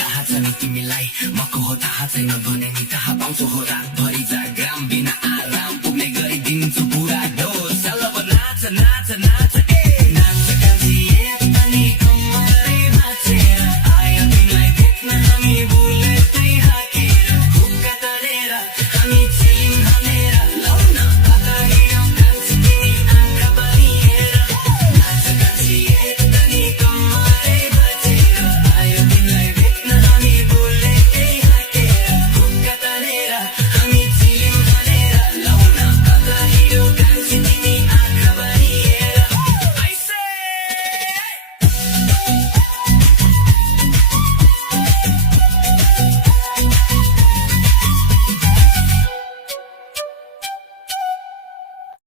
थाहा छ नि तिमीलाई म को हो थाहा छैन भने नि थाहा पाउँछौ हो रातभरि जाग्राम बिना आराम पुग्ने गरिदिन्छु